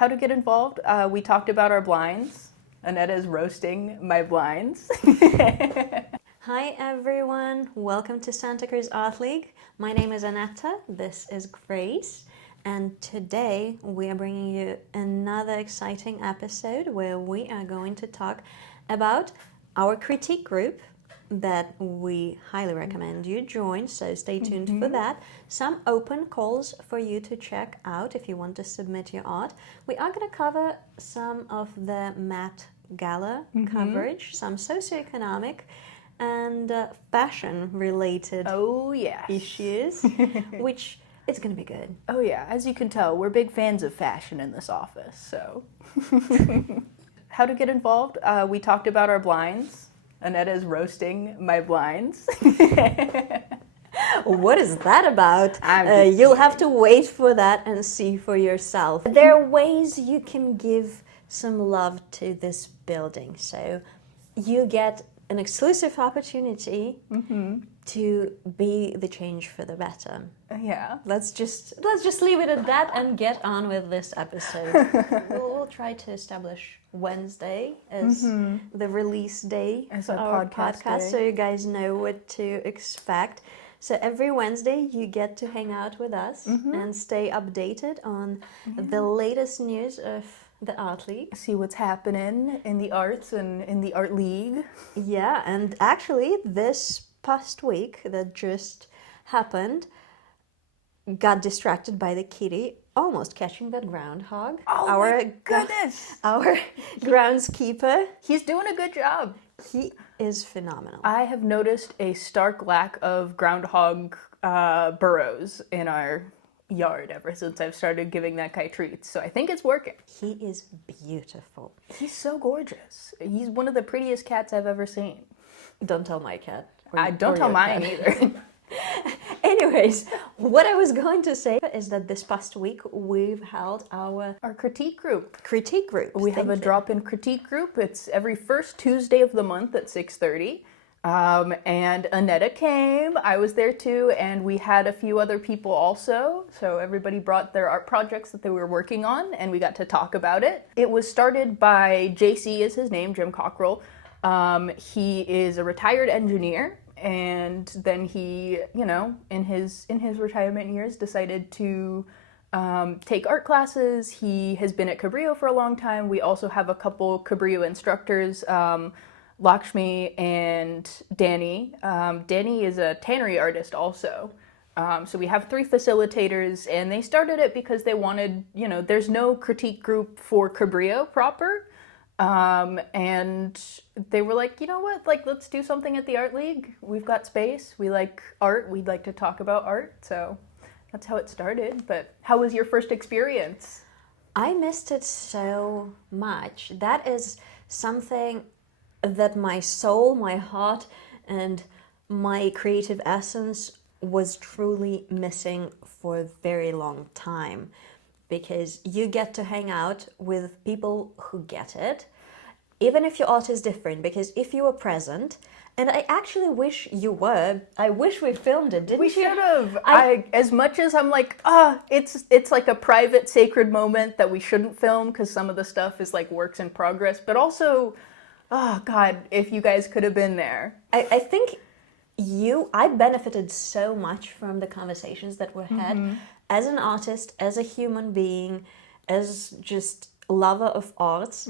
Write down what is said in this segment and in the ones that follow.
how to get involved. We talked about our blinds. Anetta's roasting my blinds. Hi everyone, welcome to Santa Cruz Art League. My name is Anetta, this is Cruz, and today we are bringing you another exciting episode where we are going to talk about our critique group that we highly recommend you join, so stay tuned for that. Some open calls for you to check out if you want to submit your art. We are going to cover some of the MET Gala coverage, some socioeconomic and fashion-related issues, which is going to be good. Oh yeah, as you can tell, we're big fans of fashion in this office, so. How to get involved? We talked about our blinds. Anetta's roasting my blinds. What is that about? You'll have to wait for that and see for yourself. There are ways you can give some love to this building. So you get an exclusive opportunity to be the change for the better. Yeah. Let's just leave it at that and get on with this episode. We'll try to establish Wednesday as the release day as for our podcast, so you guys know what to expect. So every Wednesday you get to hang out with us and stay updated on the latest news of the Art League. See what's happening in the arts and in the Art League. Yeah, and actually this past week that just happened, got distracted by the kitty almost catching that groundhog. Oh my goodness! Our groundskeeper. He's doing a good job. He is phenomenal. I have noticed a stark lack of groundhog burrows in our yard ever since I've started giving that guy treats, so I think it's working. He is beautiful. He's so gorgeous. He's one of the prettiest cats I've ever seen. Don't tell my cat. Don't tell mine either. Anyways, what I was going to say is that this past week we've held our critique group. We have a drop-in critique group. It's every first Tuesday of the month at 6:30. And Anetta came, I was there too, and we had a few other people also. So everybody brought their art projects that they were working on, and we got to talk about it. It was started by JC is his name, Jim Cockrell. He is a retired engineer. And then he, in his retirement years, decided to take art classes. He has been at Cabrillo for a long time. We also have a couple Cabrillo instructors, Lakshmi and Danny. Danny is a tannery artist also. So we have 3 facilitators, and they started it because they wanted, there's no critique group for Cabrillo proper. And they were like, you know what, let's do something at the Art League. We've got space. We like art. We'd like to talk about art. So that's how it started. But how was your first experience? I missed it so much. That is something that my soul, my heart, and my creative essence was truly missing for a very long time. Because you get to hang out with people who get it, even if your art is different, because if you were present, and I actually wish you were, I wish we filmed it, didn't we you? We should have. As much as I'm like, it's like a private, sacred moment that we shouldn't film because some of the stuff is like works in progress, but also, oh God, if you guys could have been there. I think I benefited so much from the conversations that were had. As an artist, as a human being, as just lover of arts,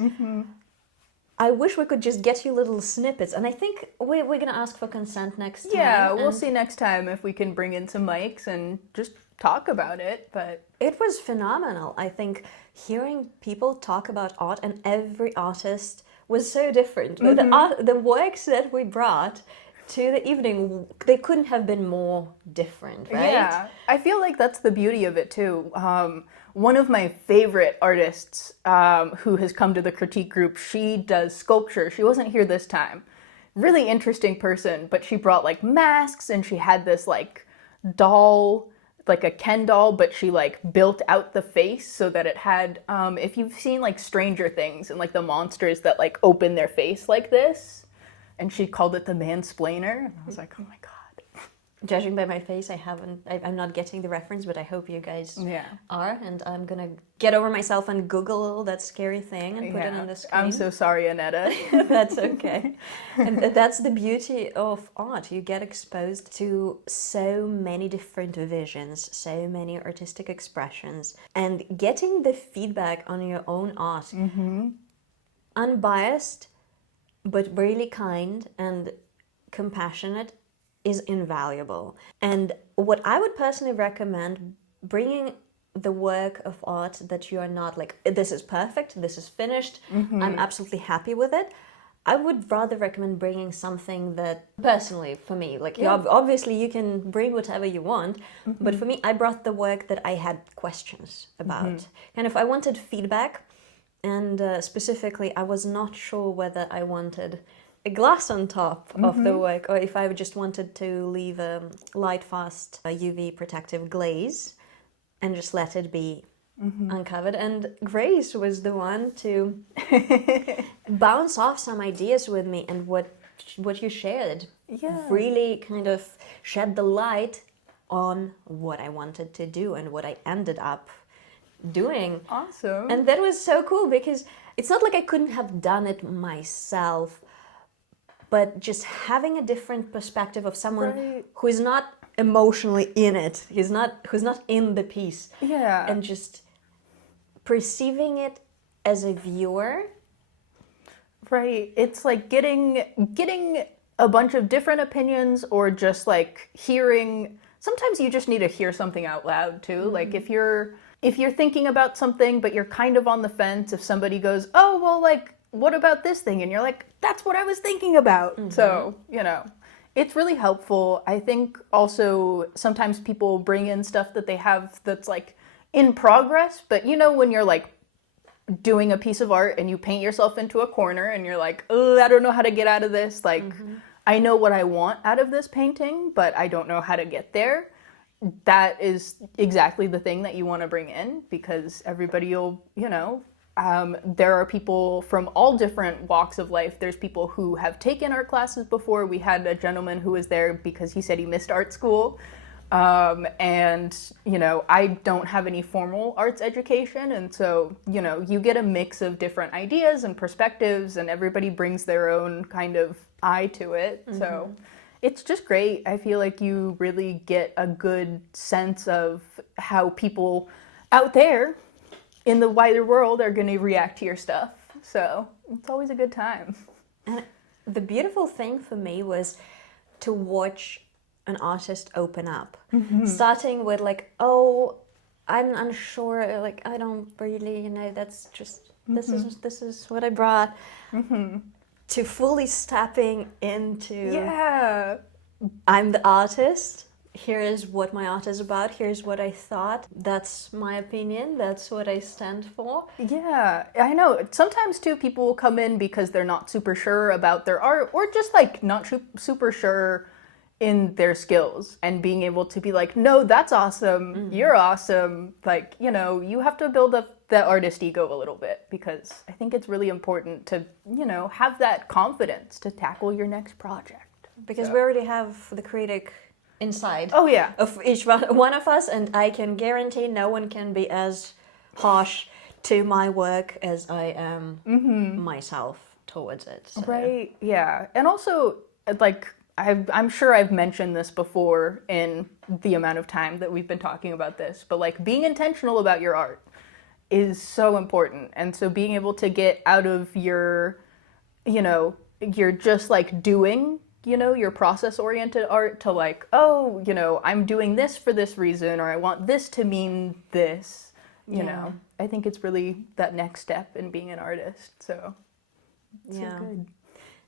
I wish we could just get you little snippets. And I think we're going to ask for consent next time. Yeah, we'll see next time if we can bring in some mics and just talk about it. But it was phenomenal. I think hearing people talk about art, and every artist was so different. The works that we brought to the evening, they couldn't have been more different, right? Yeah, I feel like that's the beauty of it too. One of my favorite artists who has come to the critique group, she does sculpture. She wasn't here this time. Really interesting person, but she brought like masks, and she had this like doll, like a Ken doll, but she like built out the face so that it had, if you've seen like Stranger Things and like the monsters that like open their face like this, and she called it the mansplainer. And I was like, oh my God. Judging by my face, I'm not getting the reference, but I hope you guys Yeah. are. And I'm gonna get over myself and Google that scary thing and put it on the screen. I'm so sorry, Anetta. That's okay. And that's the beauty of art. You get exposed to so many different visions, so many artistic expressions, and getting the feedback on your own art, unbiased, but really kind and compassionate, is invaluable. And what I would personally recommend, bringing the work of art that you are not like, this is perfect, this is finished, I'm absolutely happy with it. I would rather recommend bringing something that, personally, for me, like, obviously you can bring whatever you want, but for me, I brought the work that I had questions about. Kind of, I wanted feedback, and specifically, I was not sure whether I wanted a glass on top of the work, or if I just wanted to leave a light fast UV protective glaze and just let it be uncovered. And Grace was the one to bounce off some ideas with me, and what you shared really kind of shed the light on what I wanted to do and what I ended up doing. Awesome. And that was so cool, because it's not like I couldn't have done it myself, but just having a different perspective of someone who is not emotionally in it, who's not in the piece, and just perceiving it as a viewer. Right. It's like getting a bunch of different opinions, or just like hearing. Sometimes you just need to hear something out loud too. Like if you're thinking about something but you're kind of on the fence, if somebody goes, "Oh, well, like, what about this thing?" and you're like, "That's what I was thinking about." So, it's really helpful. I think also sometimes people bring in stuff that they have that's like in progress, but when you're like doing a piece of art and you paint yourself into a corner and you're like, "Oh, I don't know how to get out of this." Like, I know what I want out of this painting, but I don't know how to get there. That is exactly the thing that you want to bring in, because everybody will, there are people from all different walks of life. There's people who have taken art classes before. We had a gentleman who was there because he said he missed art school. And, I don't have any formal arts education. And so, you get a mix of different ideas and perspectives, and everybody brings their own kind of eye to it. So it's just great. I feel like you really get a good sense of how people out there in the wider world are going to react to your stuff. So it's always a good time. And the beautiful thing for me was to watch an artist open up, starting with like, "Oh, I'm unsure, like, I don't really, that's just, this is what I brought," to fully stepping into, I'm the artist, here is what my art is about, here's what I thought, that's my opinion, that's what I stand for. Yeah, I know. Sometimes too, people will come in because they're not super sure about their art, or just like not super sure in their skills, and being able to be like, "No, that's awesome, you're awesome." Like, you have to build up that artist ego a little bit, because I think it's really important to, have that confidence to tackle your next project. Because we already have the critic inside of each one of us, and I can guarantee no one can be as harsh to my work as I am myself towards it. So. Right, yeah. And also, like, I'm sure I've mentioned this before in the amount of time that we've been talking about this, but like, being intentional about your art is so important. And so being able to get out of your, you're just like doing, your process-oriented art, to like, "Oh, I'm doing this for this reason, or I want this to mean this," I think it's really that next step in being an artist. So, it's so good.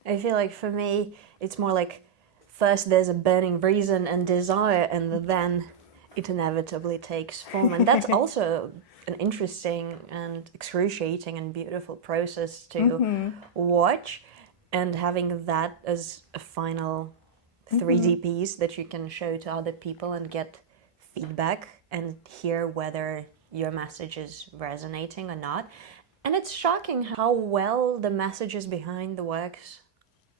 I feel like for me, it's more like, first there's a burning reason and desire, and then it inevitably takes form. And that's also an interesting and excruciating and beautiful process to watch, and having that as a final 3D piece that you can show to other people and get feedback and hear whether your message is resonating or not. And it's shocking how well the messages behind the works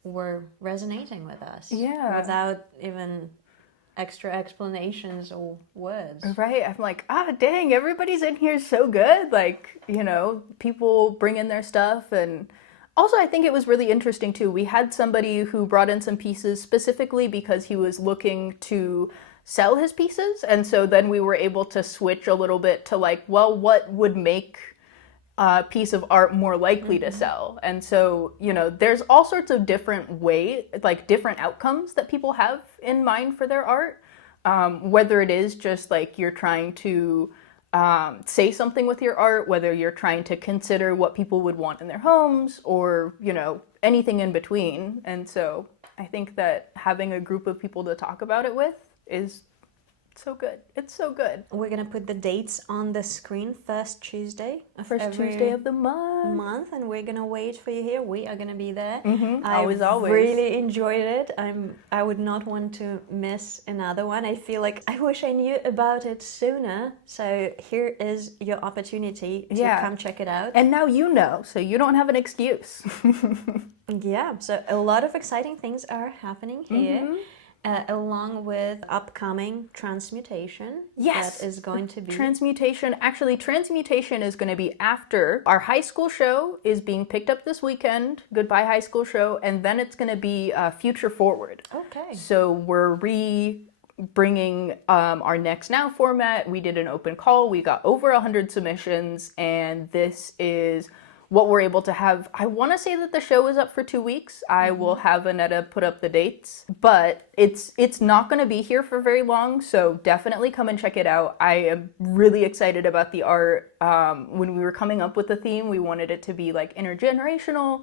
were resonating with us. Yeah. Without even extra explanations or words. Right? I'm like, dang, everybody's in here so good. Like, people bring in their stuff. And also, I think it was really interesting too. We had somebody who brought in some pieces specifically because he was looking to sell his pieces. And so then we were able to switch a little bit to like, well, what would make a piece of art more likely to sell? And so, there's all sorts of different different outcomes that people have in mind for their art. Whether it is just like you're trying to say something with your art, whether you're trying to consider what people would want in their homes, or, anything in between. And so I think that having a group of people to talk about it with is so good. It's so good. We're gonna put the dates on the screen. First Tuesday of Tuesday of the month. And we're gonna wait for you here. We are gonna be there. Always. Really enjoyed it. I would not want to miss another one. I feel like I wish I knew about it sooner. So here is your opportunity to come check it out. And now you know, so you don't have an excuse. Yeah. So a lot of exciting things are happening here. Along with upcoming transmutation. Yes. That is going to be... Transmutation is going to be after our high school show is being picked up this weekend. Goodbye High School Show. And then it's going to be Future Forward. Okay. So we're bringing our Next Now format. We did an open call. We got over 100 submissions. And this is what we're able to have. I want to say that the show is up for 2 weeks. I will have Anetta put up the dates, but it's not going to be here for very long, so definitely come and check it out. I am really excited about the art. When we were coming up with the theme, we wanted it to be like intergenerational,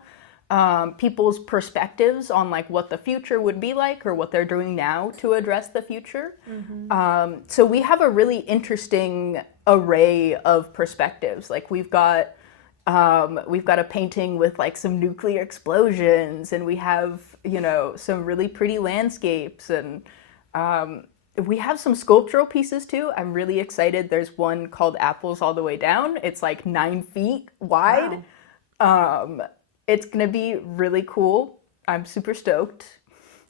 people's perspectives on like what the future would be like or what they're doing now to address the future. So we have a really interesting array of perspectives. Like we've got a painting with like some nuclear explosions, and we have, some really pretty landscapes, and we have some sculptural pieces too. I'm really excited. There's one called Apples All the Way Down. It's like 9 feet wide. Wow. It's gonna be really cool. I'm super stoked.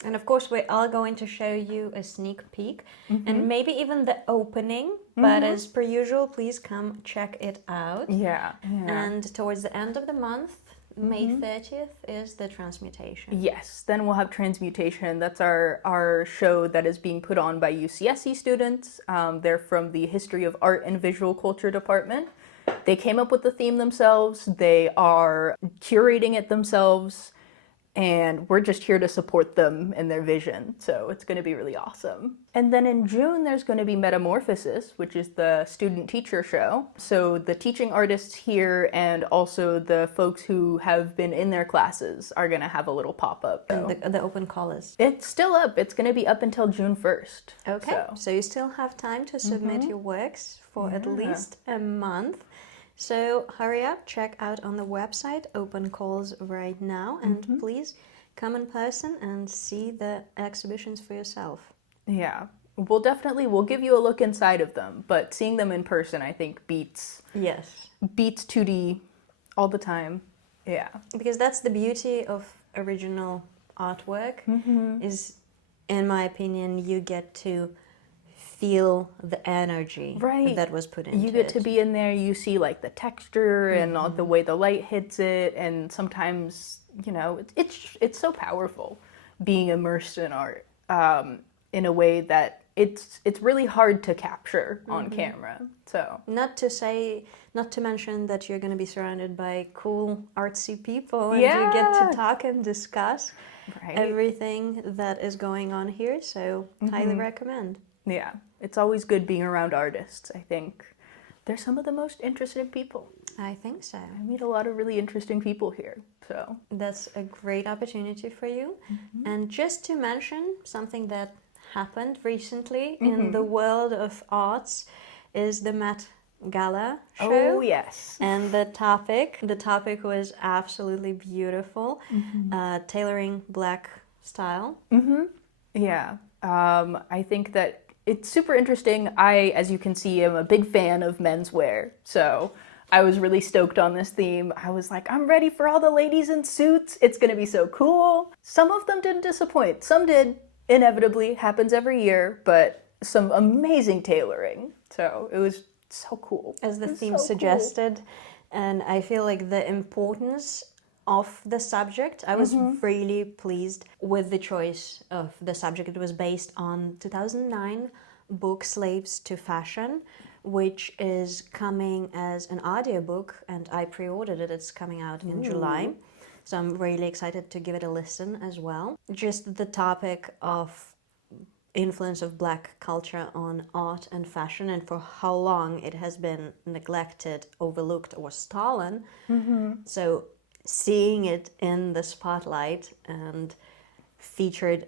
And of course, we are going to show you a sneak peek and maybe even the opening. But as per usual, please come check it out. Yeah. And towards the end of the month, May 30th, is the transmutation. Yes, then we'll have transmutation. That's our show that is being put on by UCSC students. They're from the History of Art and Visual Culture department. They came up with the theme themselves. They are curating it themselves. And we're just here to support them in their vision. So it's going to be really awesome. And then in June, there's going to be Metamorphosis, which is the student-teacher show. So the teaching artists here and also the folks who have been in their classes are going to have a little pop-up. And the open call is? It's still up. It's going to be up until June 1st. Okay, so you still have time to submit your works for at least a month. So hurry up, check out on the website, open calls right now, and please come in person and see the exhibitions for yourself. Yeah, we'll give you a look inside of them, but seeing them in person, I think beats 2D all the time. Yeah. Because that's the beauty of original artwork, is, in my opinion, you get to feel the energy that was put into it. You get to be in there, you see like the texture and all the way the light hits it, and sometimes, it's so powerful being immersed in art in a way that it's really hard to capture on camera. So not to mention that you're going to be surrounded by cool artsy people, and you get to talk and discuss everything that is going on here, so highly recommend. Yeah, it's always good being around artists. I think they're some of the most interesting people. I think so. I meet a lot of really interesting people here, so. That's a great opportunity for you. And just to mention something that happened recently in the world of arts is the MET Gala show. Oh, yes. And the topic was absolutely beautiful. Tailoring Black style. Yeah. I think that it's super interesting. I, as you can see, am a big fan of menswear. So I was really stoked on this theme. I was like, I'm ready for all the ladies in suits. It's going to be so cool. Some of them didn't disappoint. Some did. inevitably happens every year, but some amazing tailoring. So it was so cool. As the It was theme so cool. suggested, and I feel like the importance of the subject, I was really pleased with the choice of the subject. It was based on 2009 book Slaves to Fashion, which is coming as an audiobook, and I pre-ordered it. It's coming out in July. So I'm really excited to give it a listen as well. Just the topic of influence of Black culture on art and fashion, and for how long it has been neglected, overlooked, or stolen. So seeing it in the spotlight and featured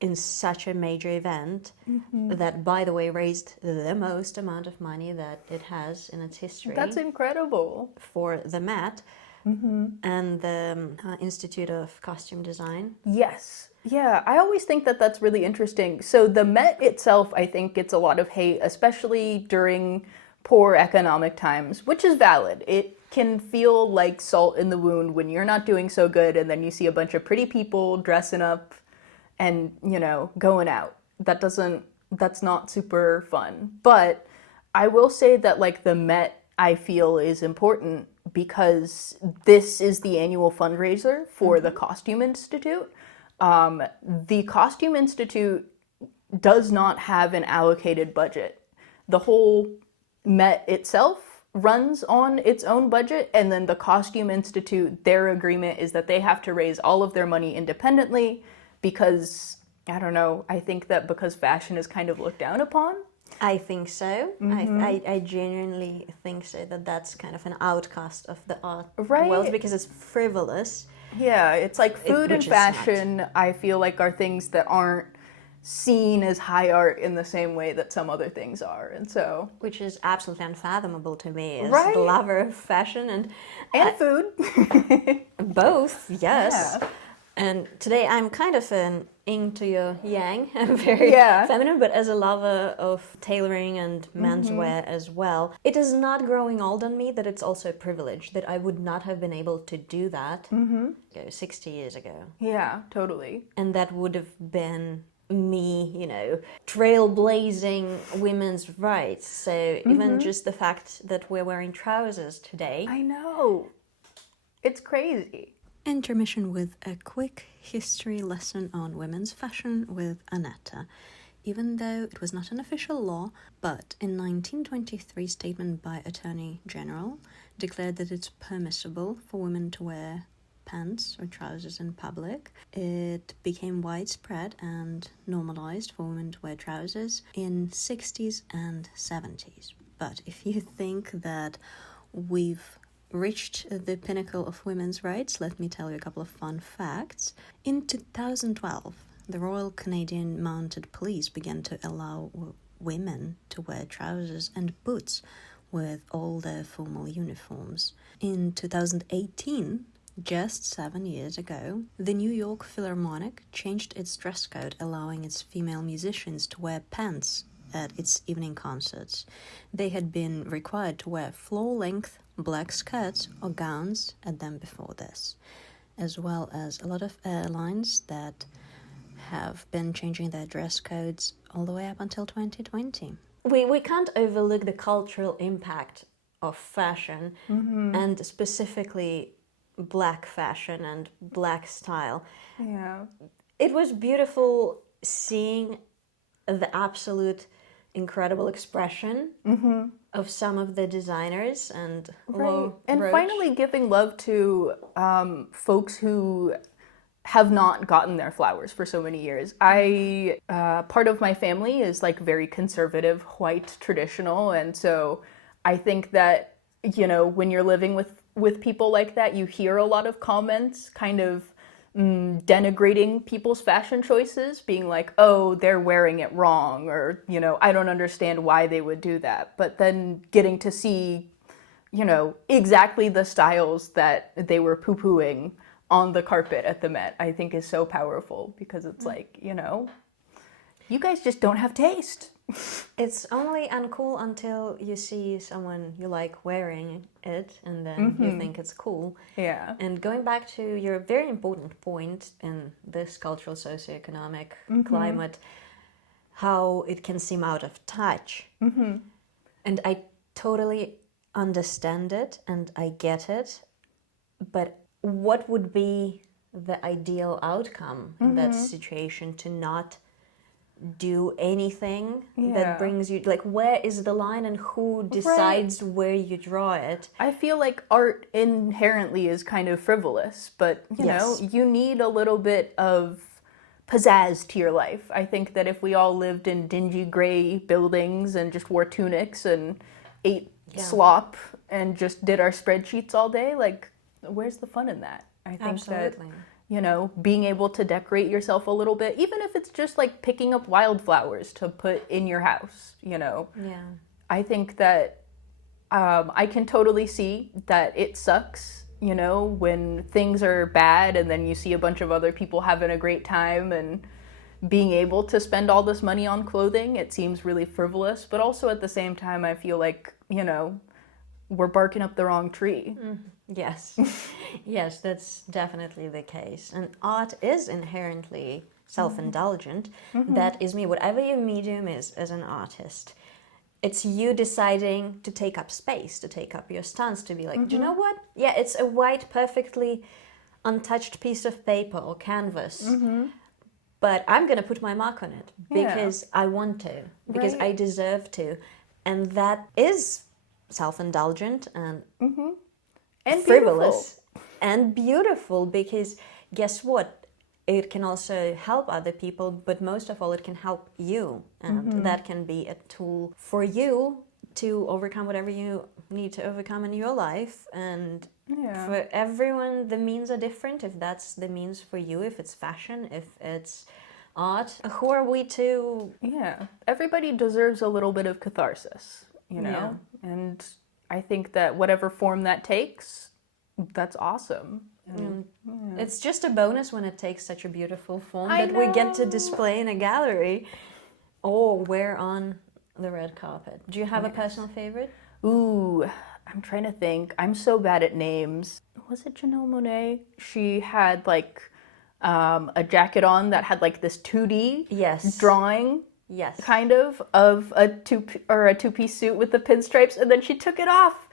in such a major event that, by the way, raised the most amount of money that it has in its history. That's incredible. For the MET and the Institute of Costume Design. Yes. Yeah, I always think that that's really interesting. So the Met itself, I think, gets a lot of hate, especially during poor economic times, which is valid. It can feel like salt in the wound when you're not doing so good and then you see a bunch of pretty people dressing up and, you know, going out. That's not super fun. But I will say that, like, the Met, I feel, is important because this is the annual fundraiser for the Costume Institute. The Costume Institute does not have an allocated budget. The whole Met itself runs on its own budget, and then the Costume Institute, their agreement is that they have to raise all of their money independently because, I don't know, I think that because fashion is kind of looked down upon. I think so. I genuinely think so, that's kind of an outcast of the art world because it's frivolous. Yeah, it's like food and which is fashion, I feel like, are things that aren't seen as high art in the same way that some other things are. And so, Which is absolutely unfathomable to me as Right. the lover of fashion and food. both, yes. Yeah. And today I'm kind of an yin to your yang. I'm very Yeah. feminine, but as a lover of tailoring and menswear as well, it is not growing old on me that it's also a privilege, that I would not have been able to do that 60 years ago. Yeah, totally. And that would have been me, you know, trailblazing women's rights. So even just the fact that we're wearing trousers today. I know. It's crazy. Intermission with a quick history lesson on women's fashion with Anetta. Even though it was not an official law, but in 1923 statement by Attorney General declared that it's permissible for women to wear pants or trousers in public. It became widespread and normalized for women to wear trousers in 60s and 70s. But if you think that we've reached the pinnacle of women's rights, let me tell you a couple of fun facts. In 2012, the Royal Canadian Mounted Police began to allow women to wear trousers and boots with all their formal uniforms. In 2018, just 7 years ago, the New York Philharmonic changed its dress code, allowing its female musicians to wear pants at its evening concerts. They had been required to wear floor-length black skirts or gowns at them before this, as well as a lot of airlines that have been changing their dress codes all the way up until 2020. We can't overlook the cultural impact of fashion, and specifically black fashion and black style. Yeah. It was beautiful seeing the absolute incredible expression of some of the designers and finally giving love to folks who have not gotten their flowers for so many years. Part of my family is like very conservative, white, traditional, and so I think that, you know, when you're living with people like that, you hear a lot of comments kind of denigrating people's fashion choices, being like, oh, they're wearing it wrong, or, you know, I don't understand why they would do that. But then getting to see, you know, exactly the styles that they were poo-pooing on the carpet at the Met, I think is so powerful, because it's like, you know, you guys just don't have taste. It's only uncool until you see someone you like wearing it, and then you think it's cool. Yeah. And going back to your very important point in this cultural socioeconomic climate, how it can seem out of touch. And I totally understand it and I get it, but what would be the ideal outcome in that situation? To not do anything that brings you, like, where is the line and who decides where you draw it? I feel like art inherently is kind of frivolous, but you know, you need a little bit of pizzazz to your life. I think that if we all lived in dingy gray buildings and just wore tunics and ate slop and just did our spreadsheets all day, like, where's the fun in that? I think that, you know, being able to decorate yourself a little bit, even if it's just like picking up wildflowers to put in your house, you know. Yeah. I think that I can totally see that it sucks, you know, when things are bad and then you see a bunch of other people having a great time and being able to spend all this money on clothing. It seems really frivolous, but also at the same time, I feel like, you know, we're barking up the wrong tree. Yes. Yes, that's definitely the case. And art is inherently self-indulgent. That is me. Whatever your medium is as an artist, it's you deciding to take up space, to take up your stance, to be like, do you know what? Yeah, it's a white, perfectly untouched piece of paper or canvas. But I'm going to put my mark on it because I want to, because I deserve to. And that is self-indulgent and frivolous and beautiful, because guess what? It can also help other people, but most of all, it can help you. And that can be a tool for you to overcome whatever you need to overcome in your life. And for everyone, the means are different. If that's the means for you, if it's fashion, if it's art, who are we to... Yeah, everybody deserves a little bit of catharsis, you know? And I think that whatever form that takes, that's awesome. And, It's just a bonus when it takes such a beautiful form that we get to display in a gallery or wear on the red carpet. Do you have a personal favorite? Ooh, I'm trying to think. I'm so bad at names. Was it Janelle Monáe? She had like a jacket on that had like this 2D drawing. Yes. Kind of a two-piece suit with the pinstripes, and then she took it off,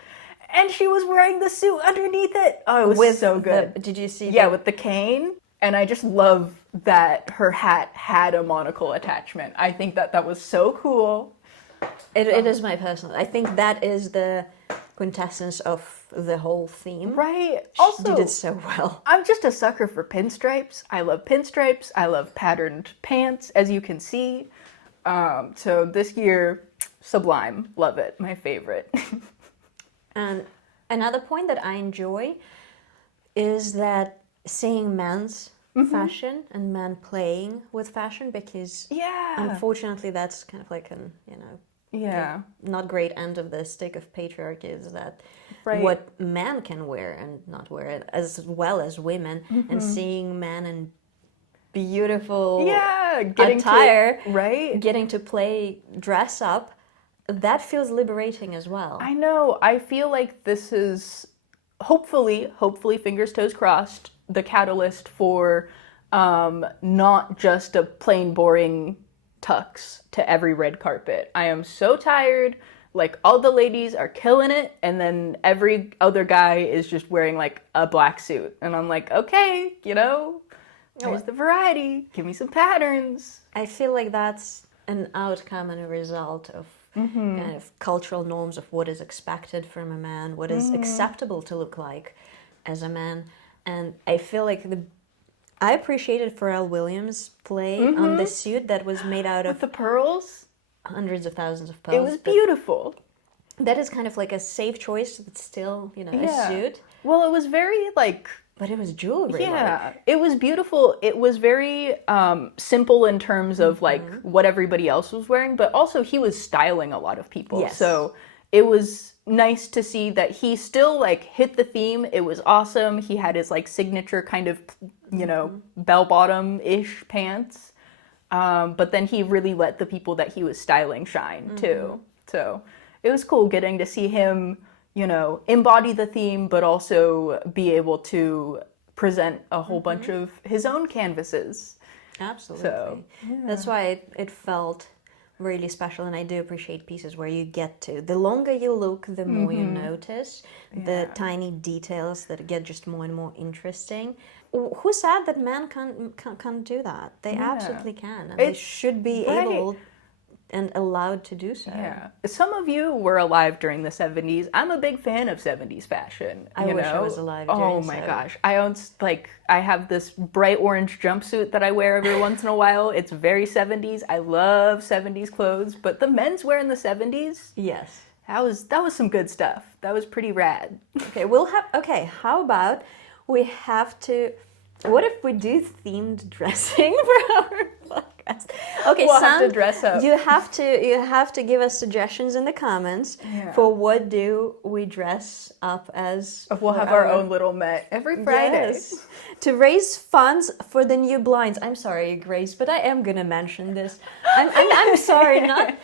and she was wearing the suit underneath it. Oh, it was so good. Did you see? Yeah, with the cane, and I just love that her hat had a monocle attachment. I think that was so cool. It is my personal. I think that is the quintessence of the whole theme. Right. She Also, did it so well. I'm just a sucker for pinstripes. I love pinstripes. I love patterned pants, as you can see. So this year, sublime. Love it. My favorite. And another point that I enjoy is that seeing men's fashion and men playing with fashion, because unfortunately that's kind of like an, you know, not great end of the stick of patriarchy, is that what men can wear and not wear it, as well as women, and seeing men in beautiful attire, getting to play dress up, that feels liberating as well. I know. I feel like this is hopefully, fingers toes crossed, the catalyst for not just a plain boring tux to every red carpet. I am so tired. Like, all the ladies are killing it, and then every other guy is just wearing like a black suit, and I'm like, okay, you know, there's the variety. Give me some patterns. I feel like that's an outcome and a result of kind of cultural norms of what is expected from a man, what is acceptable to look like as a man. And I feel like I appreciated Pharrell Williams' play on the suit that was made out of... With the pearls? Hundreds of thousands of pearls. It was beautiful. That is kind of like a safe choice, but still, you know, a suit. Well, it was very like... But it was jewelry. Yeah, it was beautiful. It was very simple in terms of like what everybody else was wearing, but also he was styling a lot of people. Yes. So it was nice to see that he still like hit the theme. It was awesome. He had his like signature kind of, you know, bell-bottom-ish pants. But then he really let the people that he was styling shine too. So it was cool getting to see him, embody the theme, but also be able to present a whole bunch of his own canvases. Absolutely. So, That's why it felt really special, and I do appreciate pieces where you get to. The longer you look, the more you notice the tiny details that get just more and more interesting. Who said that men can't do that? They absolutely can, and they should be able and allowed to do so. Yeah. Some of you were alive during the 70s. I'm a big fan of 70s fashion. I wish I was alive during Oh my gosh. I have this bright orange jumpsuit that I wear every once in a while. It's very 70s. I love 70s clothes, but the menswear in the 70s, Yes. that was some good stuff. That was pretty rad. Okay, how about we have to... What if we do themed dressing for our podcast? Okay, We'll Sam, have to dress up. You have to give us suggestions in the comments for what do we dress up as. We'll have our own little Met every Friday. Yes. To raise funds for the new blinds. I'm sorry, Grace, but I am gonna mention this. I'm sorry, not.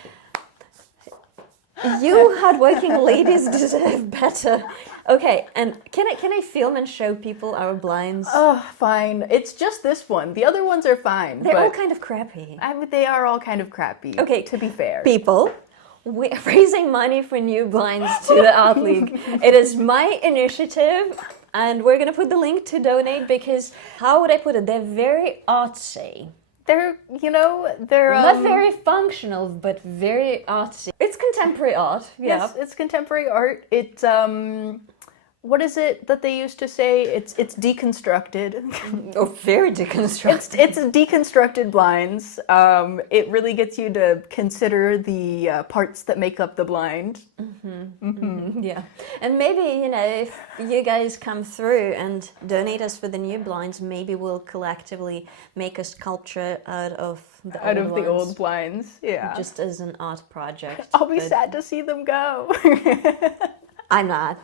You hardworking ladies deserve better. Okay, and can I film and show people our blinds? Oh, fine. It's just this one. The other ones are fine. They're all but kind of crappy. they are all kind of crappy. Okay, to be fair. People, we're raising money for new blinds to the Art League. It is my initiative, and we're gonna put the link to donate because how would I put it? They're very artsy. They're Not very functional, but very artsy. It's contemporary art. Yeah. Yes, it's contemporary art. It's what is it that they used to say? It's deconstructed. Oh, very deconstructed. It's deconstructed blinds. It really gets you to consider the parts that make up the blind. Yeah. And maybe, if you guys come through and donate us for the new blinds, maybe we'll collectively make a sculpture out of the old blinds. Yeah. Just as an art project. I'll be sad to see them go. I'm not.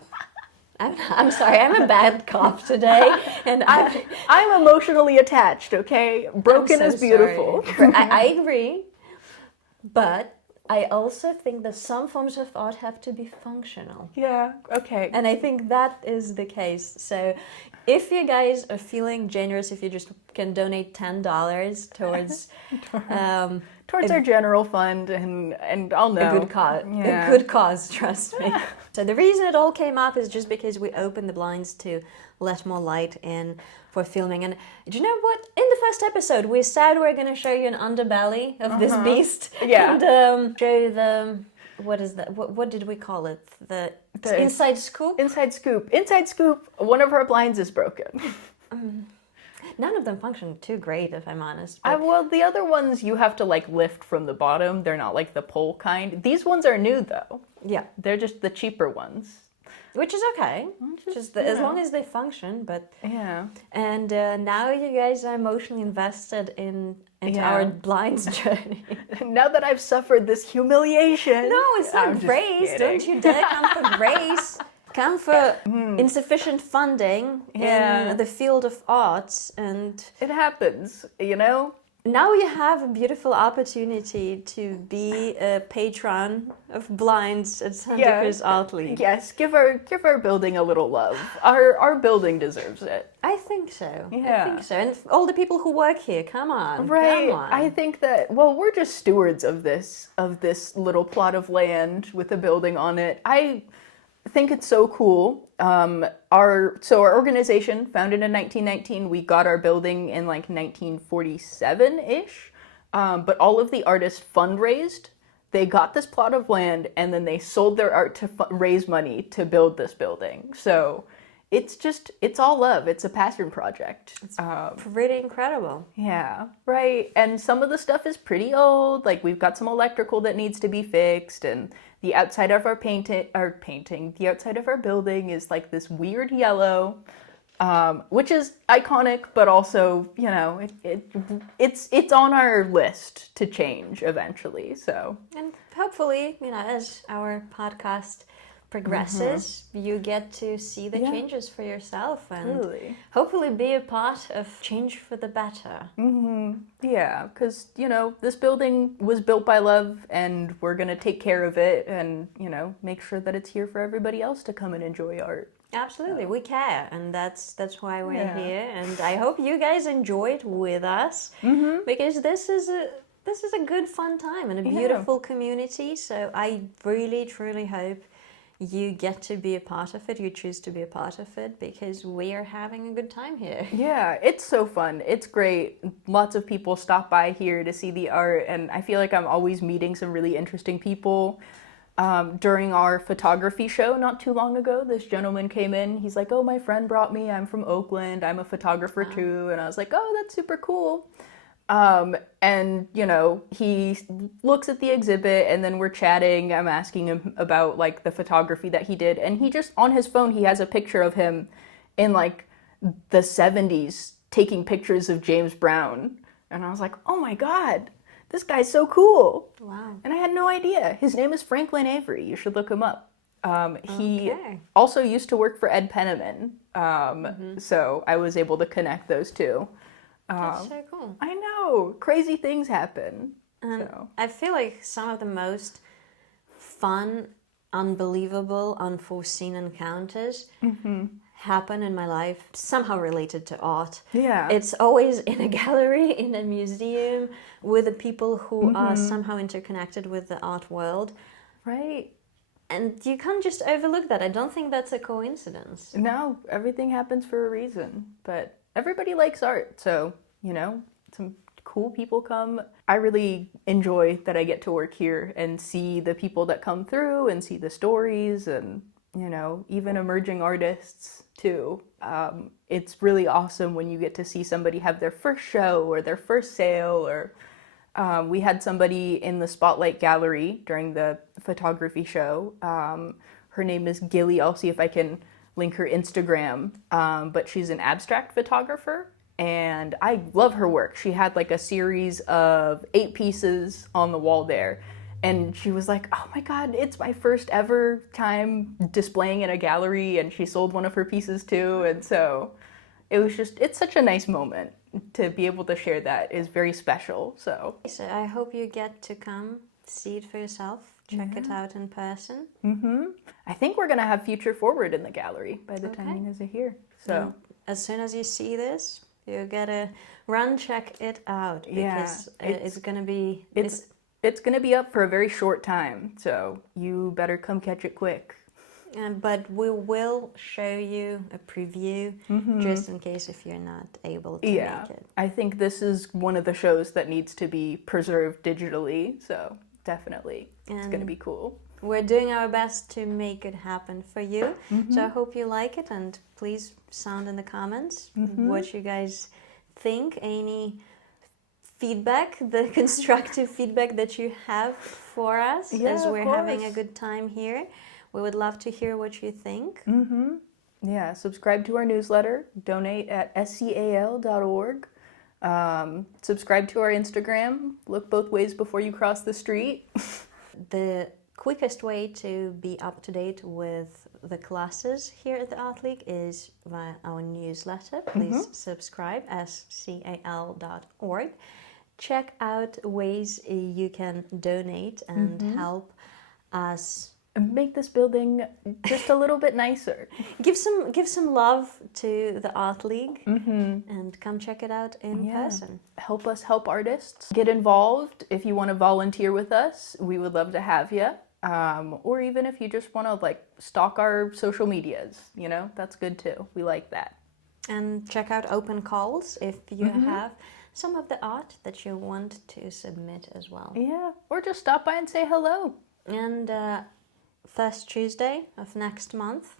I'm sorry, I'm a bad cop today, and I'm emotionally attached, okay? Broken is beautiful. I agree, but I also think that some forms of art have to be functional. Yeah, okay. And I think that is the case. So if you guys are feeling generous, if you just can donate $10 towards... towards our general fund, and I'll know. A good cause. Yeah. A good cause, trust me. So the reason it all came up is just because we opened the blinds to let more light in for filming. And do you know what? In the first episode, we said we're going to show you an underbelly of this beast. Yeah. And show the... What is that? What did we call it? The inside scoop? Inside scoop. Inside scoop. One of our blinds is broken. None of them function too great, if I'm honest. Well, the other ones you have to lift from the bottom. They're not like the pole kind. These ones are new though. Yeah. They're just the cheaper ones. Which is okay. As long as they function, but... Yeah. And now you guys are emotionally invested into our blinds journey. Now that I've suffered this humiliation. No, it's not Grace. Don't you dare come for Grace. Come for insufficient funding in the field of arts, and... It happens, Now you have a beautiful opportunity to be a patron of blinds at Santa Cruz Art League. Yes, give our building a little love. Our building deserves it. I think so. Yeah. I think so. And all the people who work here, come on. Right. Come on. I think that, we're just stewards of this little plot of land with a building on it. I think it's so cool. Our organization, founded in 1919, we got our building in 1947-ish. But all of the artists fundraised. They got this plot of land and then they sold their art to raise money to build this building. So it's all love. It's a passion project. It's pretty incredible. Yeah, right. And some of the stuff is pretty old. We've got some electrical that needs to be fixed, and the outside of the outside of our building is this weird yellow, which is iconic, but also, it's on our list to change eventually. So, and hopefully, as our podcast progresses, you get to see the Yeah. changes for yourself and Totally. hopefully be a part of change for the better. Yeah, because, this building was built by love and we're going to take care of it and, make sure that it's here for everybody else to come and enjoy art. Absolutely, we care, and that's why we're Yeah. here. And I hope you guys enjoyed with us, because this is a good fun time and a beautiful community. So I really truly hope you get to be a part of it. You choose to be a part of it because we are having a good time here. Yeah, it's so fun. It's great. Lots of people stop by here to see the art, and I feel like I'm always meeting some really interesting people. During our photography show not too long ago, this gentleman came in. He's like, "Oh, my friend brought me. I'm from Oakland. I'm a photographer too." And I was like, "Oh, that's super cool." And, he looks at the exhibit and then we're chatting. I'm asking him about like the photography that he did. And he just, on his phone, he has a picture of him in like the 70s taking pictures of James Brown. And I was like, oh my God, this guy's so cool. Wow. And I had no idea. His name is Franklin Avery. You should look him up. He Okay. also used to work for Ed Penniman. So I was able to connect those two. That's so cool. I know. Crazy things happen. And So. I feel like some of the most fun, unbelievable, unforeseen encounters happen in my life, somehow related to art. Yeah. It's always in a gallery, in a museum, with the people who are somehow interconnected with the art world. Right. And you can't just overlook that. I don't think that's a coincidence. No, everything happens for a reason. But everybody likes art. So, some cool people come. I really enjoy that I get to work here and see the people that come through and see the stories and, even emerging artists too. It's really awesome when you get to see somebody have their first show or their first sale or we had somebody in the Spotlight Gallery during the photography show. Her name is Gilly. I'll see if I can link her Instagram. But she's an abstract photographer, and I love her work. She had like a series of 8 pieces on the wall there. And she was like, oh my God, it's my first ever time displaying in a gallery. And she sold one of her pieces too. And so it's such a nice moment. To be able to share that is very special. So I hope you get to come see it for yourself, check it out in person. I think we're gonna have Future Forward in the gallery by the time you guys are here. So As soon as you see this, you gotta run check it out because it's gonna be it's gonna be up for a very short time. So you better come catch it quick. but we will show you a preview just in case if you're not able to make it. I think this is one of the shows that needs to be preserved digitally. So definitely, it's gonna be cool. We're doing our best to make it happen for you. So I hope you like it, and please sound in the comments what you guys think, any feedback, the constructive feedback that you have for us as we're having a good time here. We would love to hear what you think. Yeah, subscribe to our newsletter, donate at scal.org. Subscribe to our Instagram, look both ways before you cross the street. The quickest way to be up to date with the classes here at the Art League is via our newsletter. Please subscribe, scal.org. Check out ways you can donate and help us make this building just a little bit nicer. give some love to the Art League and come check it out in person. Help us help artists. Get involved. If you want to volunteer with us, we would love to have you. Or even if you just want to stalk our social medias, that's good too. We like that. And check out open calls if you have some of the art that you want to submit as well. Yeah, or just stop by and say hello. And first Tuesday of next month.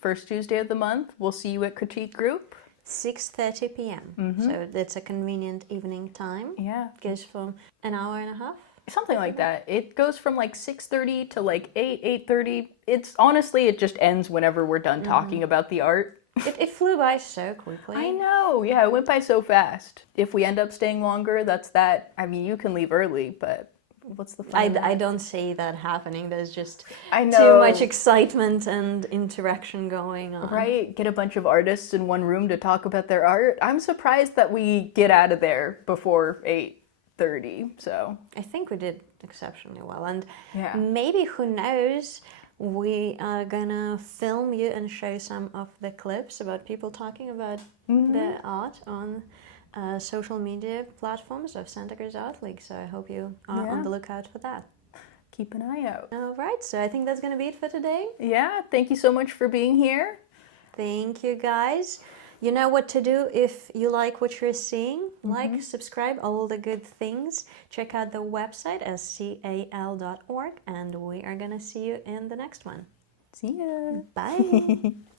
First Tuesday of the month. We'll see you at Critique Group. 6:30 p.m. So it's a convenient evening time. Yeah. Goes from an hour and a half. Something like that. It goes from 6:30 to 8:30. It just ends whenever we're done talking about the art. It flew by so quickly. I know. Yeah, it went by so fast. If we end up staying longer, that's that. I mean, you can leave early, but what's the fun in I that? don't see that happening. There's just I too know. much excitement and interaction going on. Right? Get a bunch of artists in one room to talk about their art. I'm surprised that we get out of there before 8:30. So I think we did exceptionally well. And yeah. maybe, who knows, we are gonna film you and show some of the clips about people talking about their art on social media platforms of Santa Cruz Art League. So I hope you are on Yeah. the lookout for that. Keep an eye out. All right, so I think that's gonna be it for today. Yeah, thank you so much for being here. Thank you, guys. You know what to do if you like what you're seeing. Like, subscribe, all the good things. Check out the website scal.org, and we are going to see you in the next one. See ya. Bye.